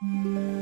Música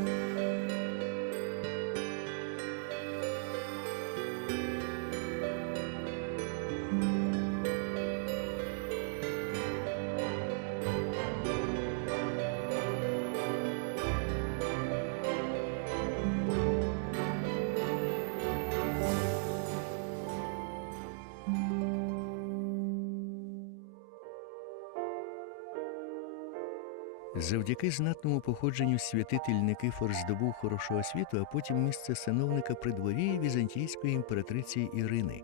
Завдяки знатному походженню святитель Никифор здобув хорошу освіту, а потім місце сановника при дворі візантійської імператриці Ірини.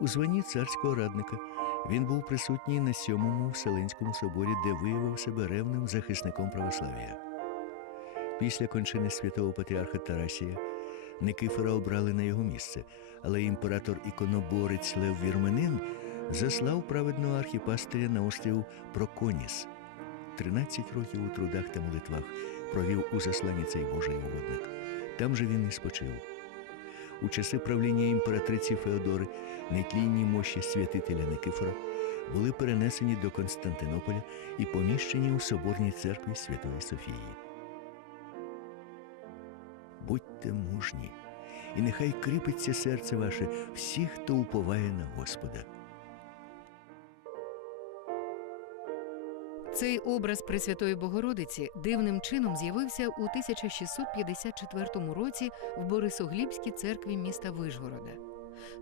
У званні царського радника він був присутній на сьомому Вселенському соборі, де виявив себе ревним захисником православ'я. Після кончини святого патріарха Тарасія Никифора обрали на його місце, але імператор іконоборець Лев Вірменин заслав праведного архіпастиря на острів Проконіс. 13 років у трудах та молитвах провів у засланні цей Божий угодник. Там же він і спочив. У часи правління імператриці Феодори нетлінні мощі святителя Никифора були перенесені до Константинополя і поміщені у соборній церкві Святої Софії. Будьте мужні, і нехай кріпиться серце ваше всіх, хто уповає на Господа. Цей образ Пресвятої Богородиці дивним чином з'явився у 1654 році в Борисоглібській церкві міста Вишгорода.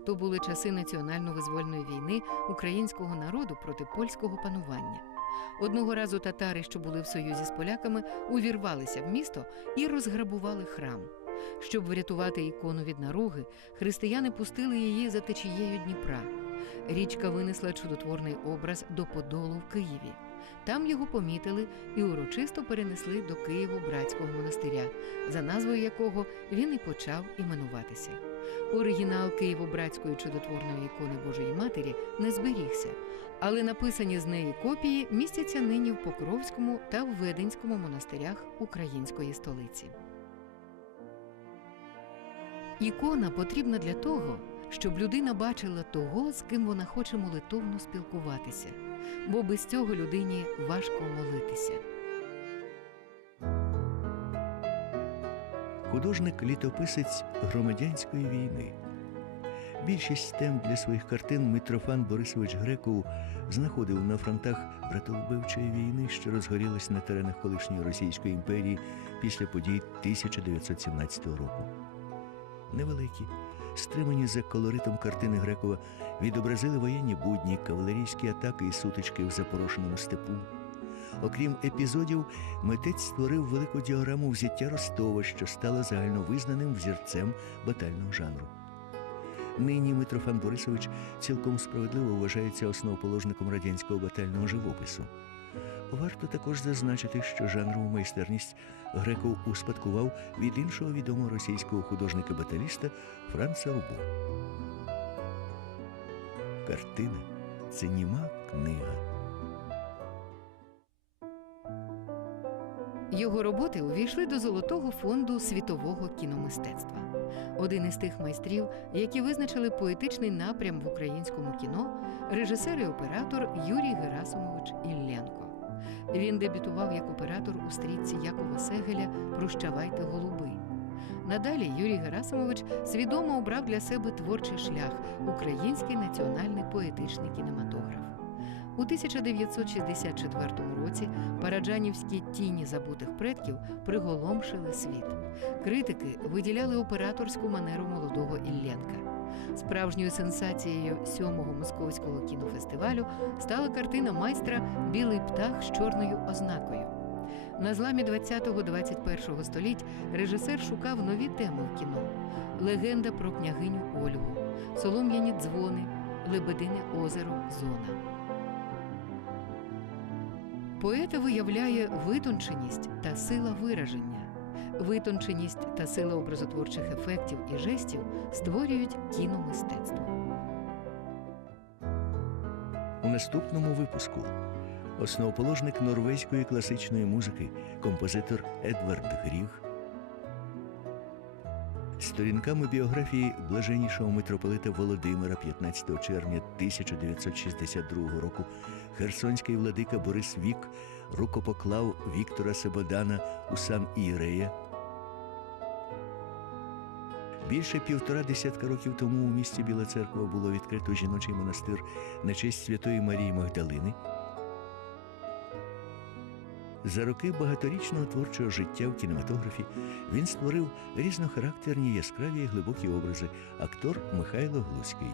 То були часи національно-визвольної війни українського народу проти польського панування. Одного разу татари, що були в союзі з поляками, увірвалися в місто і розграбували храм. Щоб врятувати ікону від наруги, християни пустили її за течією Дніпра. Річка винесла чудотворний образ до Подолу в Києві. Там його помітили і урочисто перенесли до Києво-Братського монастиря, за назвою якого він і почав іменуватися. Оригінал Києво-Братської чудотворної ікони Божої Матері не зберігся, але написані з неї копії містяться нині в Покровському та в Веденському монастирях української столиці. Ікона потрібна для того, щоб людина бачила того, з ким вона хоче молитовно спілкуватися, бо без цього людині важко молитися. Художник-літописець громадянської війни. Більшість тем для своїх картин Митрофан Борисович Греков знаходив на фронтах братовбивчої війни, що розгорілась на теренах колишньої Російської імперії після подій 1917 року. Невеликі, стримані за колоритом картини Грекова, відобразили воєнні будні, кавалерійські атаки і сутички в запорошеному степу. Окрім епізодів, митець створив велику діаграму взяття Ростова, що стало загальновизнаним взірцем батального жанру. Нині Митрофан Борисович цілком справедливо вважається основоположником радянського батального живопису. Варто також зазначити, що жанрову майстерність Греков успадкував від іншого відомого російського художника-баталіста Франца Рубо. Картина це німа книга. Його роботи увійшли до золотого фонду світового кіномистецтва. Один із тих майстрів, які визначили поетичний напрям в українському кіно, режисер і оператор Юрій Герасимович Ілленко. Він дебютував як оператор у стрічці Якова Сегеля Прощавайте голуби. Надалі Юрій Герасимович свідомо обрав для себе творчий шлях український національний поетичний кінематограф. У 1964 році параджанівські тіні забутих предків приголомшили світ. Критики виділяли операторську манеру молодого Ілленка. Справжньою сенсацією сьомого московського кінофестивалю стала картина майстра Білий птах з чорною ознакою. На зламі 20-21 століть режисер шукав нові теми в кіно: легенда про княгиню Ольгу, солом'яні дзвони, Лебедине озеро, Зона. Поета виявляє витонченість та сила вираження. Витонченість та сила образотворчих ефектів і жестів створюють кіномистецтво. У наступному випуску основоположник норвезької класичної музики, композитор Едвард Гріг. Сторінками біографії блаженнішого митрополита Володимира 15 червня 1962 року Херсонський владика Борис Вік рукопоклав Віктора Себодана у сан Ірея. Більше півтора десятка років тому у місті Біла Церква було відкрито жіночий монастир на честь Святої Марії Магдалини. За роки багаторічного творчого життя в кінематографі він створив різнохарактерні яскраві і глибокі образи актор Михайло Глузький.